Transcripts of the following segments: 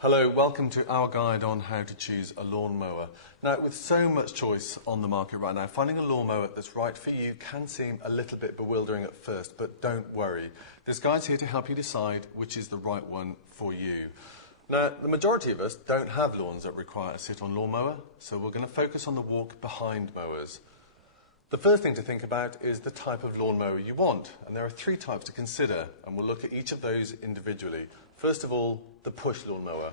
Hello, welcome to our guide on how to choose a lawnmower. Now, with so much choice on the market right now, finding a lawnmower that's right for you can seem a little bit bewildering at first, but don't worry. This guide's here to help you decide which is the right one for you. Now, the majority of us don't have lawns that require a sit-on lawnmower, so we're going to focus on the walk-behind mowers. The first thing to think about is the type of lawnmower you want, and there are three types to consider, and we'll look at each of those individually. First of all, the push lawnmower.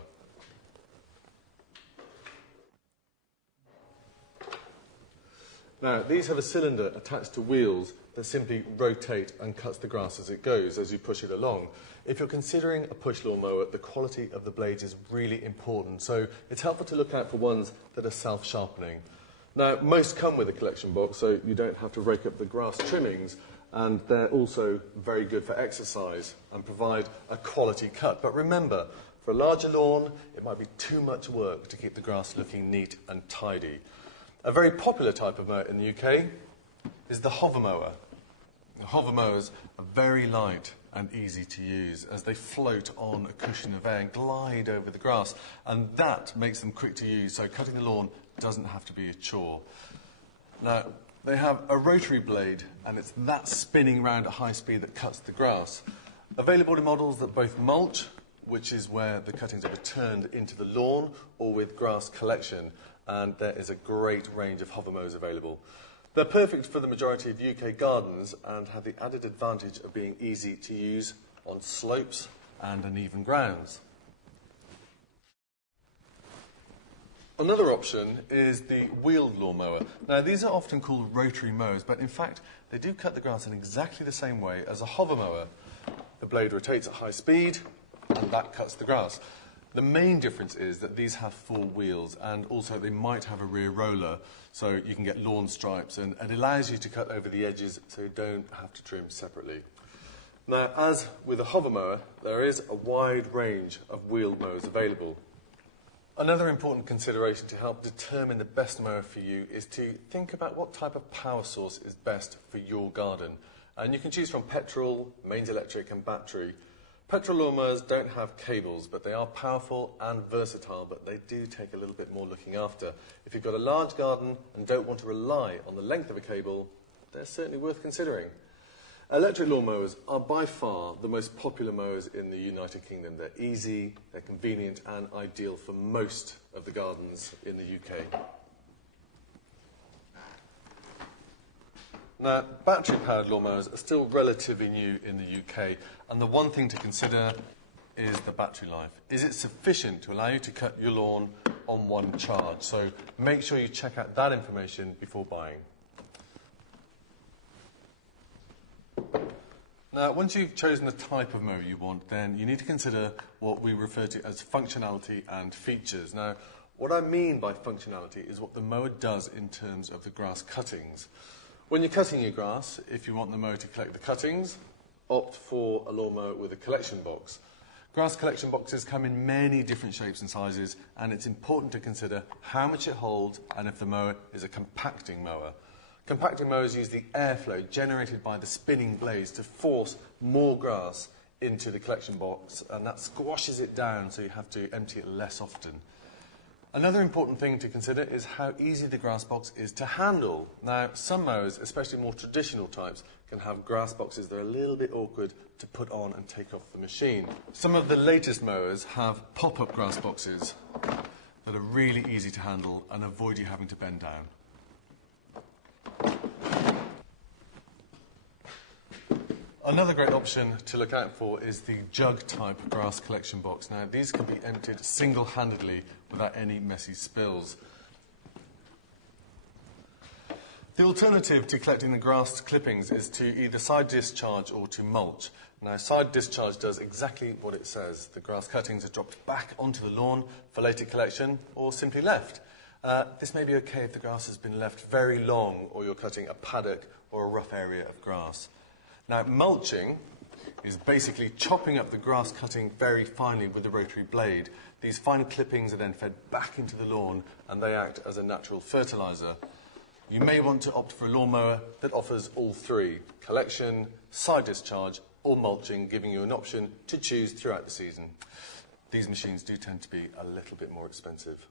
Now, these have a cylinder attached to wheels that simply rotate and cuts the grass as it goes, as you push it along. If you're considering a push lawnmower, the quality of the blades is really important, so it's helpful to look out for ones that are self-sharpening. Now, most come with a collection box, so you don't have to rake up the grass trimmings, and they're also very good for exercise and provide a quality cut. But remember, for a larger lawn, it might be too much work to keep the grass looking neat and tidy. A very popular type of mower in the UK is the hover mower. The hover mowers are very light and easy to use as they float on a cushion of air and glide over the grass, and that makes them quick to use, so cutting the lawn doesn't have to be a chore. Now, they have a rotary blade, and it's that spinning round at high speed that cuts the grass. Available in models that both mulch, which is where the cuttings are returned into the lawn, or with grass collection, and there is a great range of hover mowers available. They're perfect for the majority of UK gardens and have the added advantage of being easy to use on slopes and uneven grounds. Another option is the wheeled lawnmower. Now, these are often called rotary mowers, but in fact, they do cut the grass in exactly the same way as a hover mower. The blade rotates at high speed, and that cuts the grass. The main difference is that these have four wheels, and also they might have a rear roller, so you can get lawn stripes, and it allows you to cut over the edges so you don't have to trim separately. Now, as with a hover mower, there is a wide range of wheeled mowers available. Another important consideration to help determine the best mower for you is to think about what type of power source is best for your garden. And you can choose from petrol, mains electric and battery. Petrol lawnmowers don't have cables, but they are powerful and versatile, but they do take a little bit more looking after. If you've got a large garden and don't want to rely on the length of a cable, they're certainly worth considering. Electric lawnmowers are by far the most popular mowers in the United Kingdom. They're easy, they're convenient and ideal for most of the gardens in the UK. Now, battery-powered lawnmowers are still relatively new in the UK, and the one thing to consider is the battery life. Is it sufficient to allow you to cut your lawn on one charge? So make sure you check out that information before buying. Now, once you've chosen the type of mower you want, then you need to consider what we refer to as functionality and features. Now, what I mean by functionality is what the mower does in terms of the grass cuttings. When you're cutting your grass, if you want the mower to collect the cuttings, opt for a lawnmower with a collection box. Grass collection boxes come in many different shapes and sizes, and it's important to consider how much it holds and if the mower is a compacting mower. Compacting mowers use the airflow generated by the spinning blades to force more grass into the collection box, and that squashes it down, so you have to empty it less often. Another important thing to consider is how easy the grass box is to handle. Now, some mowers, especially more traditional types, can have grass boxes that are a little bit awkward to put on and take off the machine. Some of the latest mowers have pop-up grass boxes that are really easy to handle and avoid you having to bend down. Another great option to look out for is the jug-type grass collection box. Now, these can be emptied single-handedly without any messy spills. The alternative to collecting the grass clippings is to either side discharge or to mulch. Now, side discharge does exactly what it says. The grass cuttings are dropped back onto the lawn for later collection or simply left. This may be okay if the grass has been left very long or you're cutting a paddock or a rough area of grass. Now, mulching is basically chopping up the grass cutting very finely with a rotary blade. These fine clippings are then fed back into the lawn and they act as a natural fertiliser. You may want to opt for a lawnmower that offers all three: collection, side discharge or mulching, giving you an option to choose throughout the season. these machines do tend to be a little bit more expensive.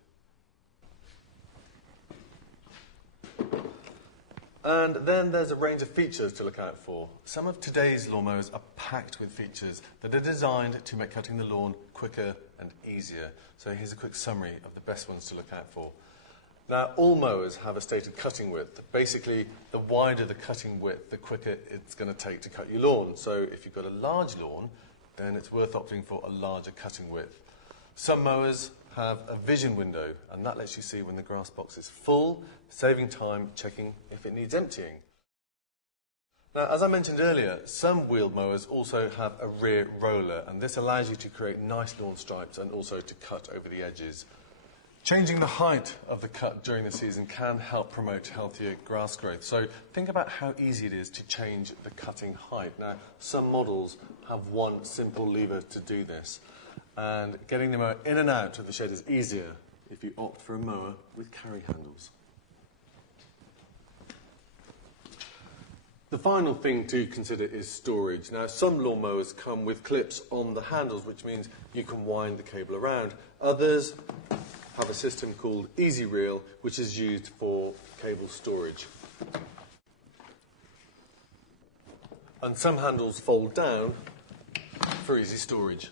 And then there's a range of features to look out for. Some of today's lawnmowers are packed with features that are designed to make cutting the lawn quicker and easier. So here's a quick summary of the best ones to look out for. Now, all mowers have a stated cutting width. Basically, the wider the cutting width, the quicker it's going to take to cut your lawn. So if you've got a large lawn, then it's worth opting for a larger cutting width. Some mowers have a vision window, and that lets you see when the grass box is full, saving time checking if it needs emptying. Now, as I mentioned earlier, some wheeled mowers also have a rear roller, and this allows you to create nice lawn stripes and also to cut over the edges. Changing the height of the cut during the season can help promote healthier grass growth. So think about how easy it is to change the cutting height. Now, some models have one simple lever to do this, and getting the mower in and out of the shed is easier if you opt for a mower with carry handles. The final thing to consider is storage. Now, some lawnmowers come with clips on the handles, which means you can wind the cable around. Others have a system called Easy Reel, which is used for cable storage. And some handles fold down for easy storage.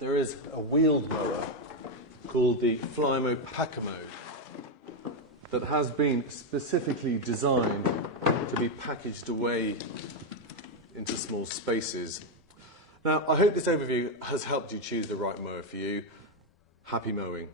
There is a wheeled mower called the Flymo Packer Mode that has been specifically designed to be packaged away into small spaces. Now, I hope this overview has helped you choose the right mower for you. Happy mowing.